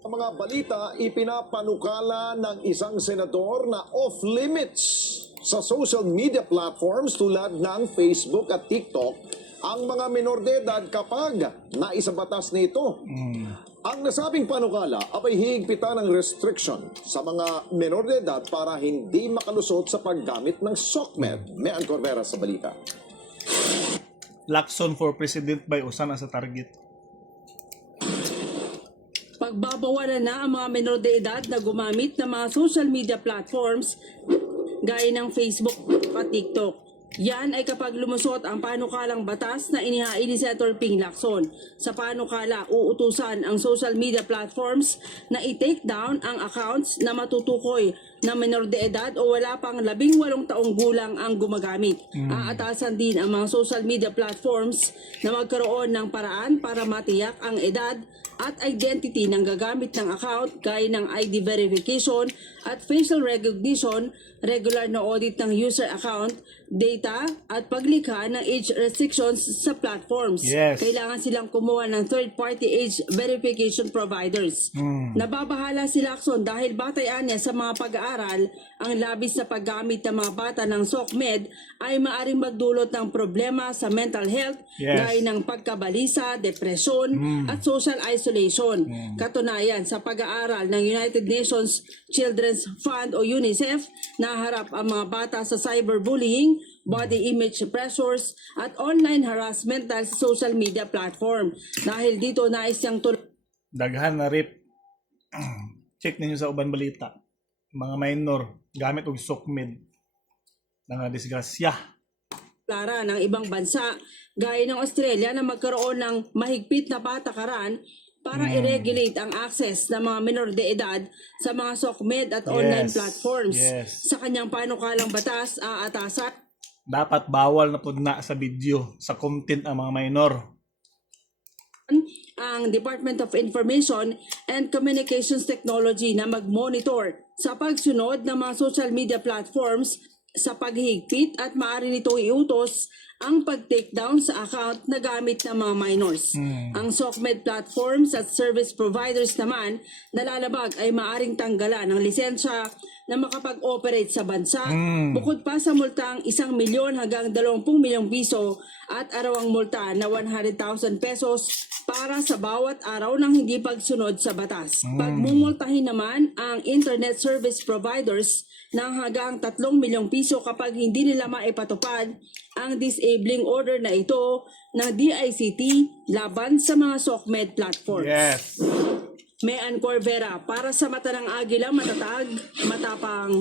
Ang mga balita, ipinapanukala ng isang senador na off-limits sa social media platforms tulad ng Facebook at TikTok ang mga minor de edad kapag naisabatas nito. Ang nasabing panukala abay higpitan ng restriction sa mga minor de edad para hindi makalusot sa paggamit ng SOCMED. Mean Corvera sa balita. Lacson for President by Usana sa target. Pagbabawalan na ang mga menor de edad na gumamit ng mga social media platforms gaya ng Facebook at TikTok. Yan ay kapag lumusot ang panukalang batas na inihain ni Senator Ping Lacson. Sa panukala, uutusan ang social media platforms na i-take down ang accounts na matutukoy na menor de edad o wala pang 18 taong gulang ang gumagamit. Aatasan din ang mga social media platforms na magkaroon ng paraan para matiyak ang edad at identity ng gagamit ng account gaya ng ID verification at facial recognition, regular na audit ng user account, data at paglikha ng age restrictions sa platforms. Yes. Kailangan silang kumuha ng third-party age verification providers. Nababahala si Lacson dahil batayan niya sa mga pag-aaral, ang labis na paggamit ng mga bata ng SOCMED ay maaring magdulot ng problema sa mental health, Yes. gaya ng pagkabalisa, depresyon at social isolation. Katunayan, sa pag-aaral ng United Nations Children's Fund o UNICEF, naharap ang mga bata sa cyberbullying, body image pressures at online harassment dahil sa social media platform. Dahil dito nais niyang Daghan na rip. Check ninyo sa uban balita. Mga minor gamit og SOCMED nga disgrasya. tularan ng ibang bansa gaya ng Australia na magkaroon ng mahigpit na patakaran para i-regulate ang access ng mga minor de edad sa mga SOCMED at online Yes. platforms. Yes. Sa kanyang panukalang batas, aatasan Dapat bawal na pud na sa video sa content ang mga minor. ang Department of Information and Communications Technology na mag-monitor sa pagsunod ng mga social media platforms sa paghihigpit at maaari nitong iutos ang pag-take down sa account na gamit ng mga minors. Ang SOCMED platforms at service providers naman na lalabag ay maaring tanggalan ng lisensya na makapag-operate sa bansa. Bukod pa sa multang 1 milyon hanggang 20 milyong piso at arawang multa na 100,000 pesos para sa bawat araw ng hindi pagsunod sa batas. Pagmumultahin naman ang internet service providers ng hanggang 3 milyong piso kapag hindi nila maipatupad ang disabling order na ito ng DICT laban sa mga SOCMED platforms. Yes. Mean Corvera, para sa mata ng agila, matatag, matapang,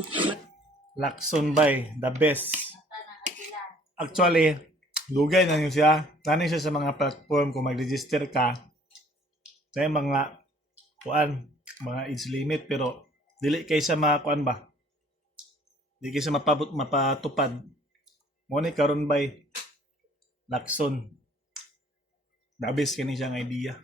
Lacson by the best. Actually, dugay na yun siya. Tani siya sa mga platform kung mag-register ka. Sa mga mga age limit pero dili kay sa mga ba? Di kay sa mapatupad. Ngunit karon by Lacson. The best kini siyang idea.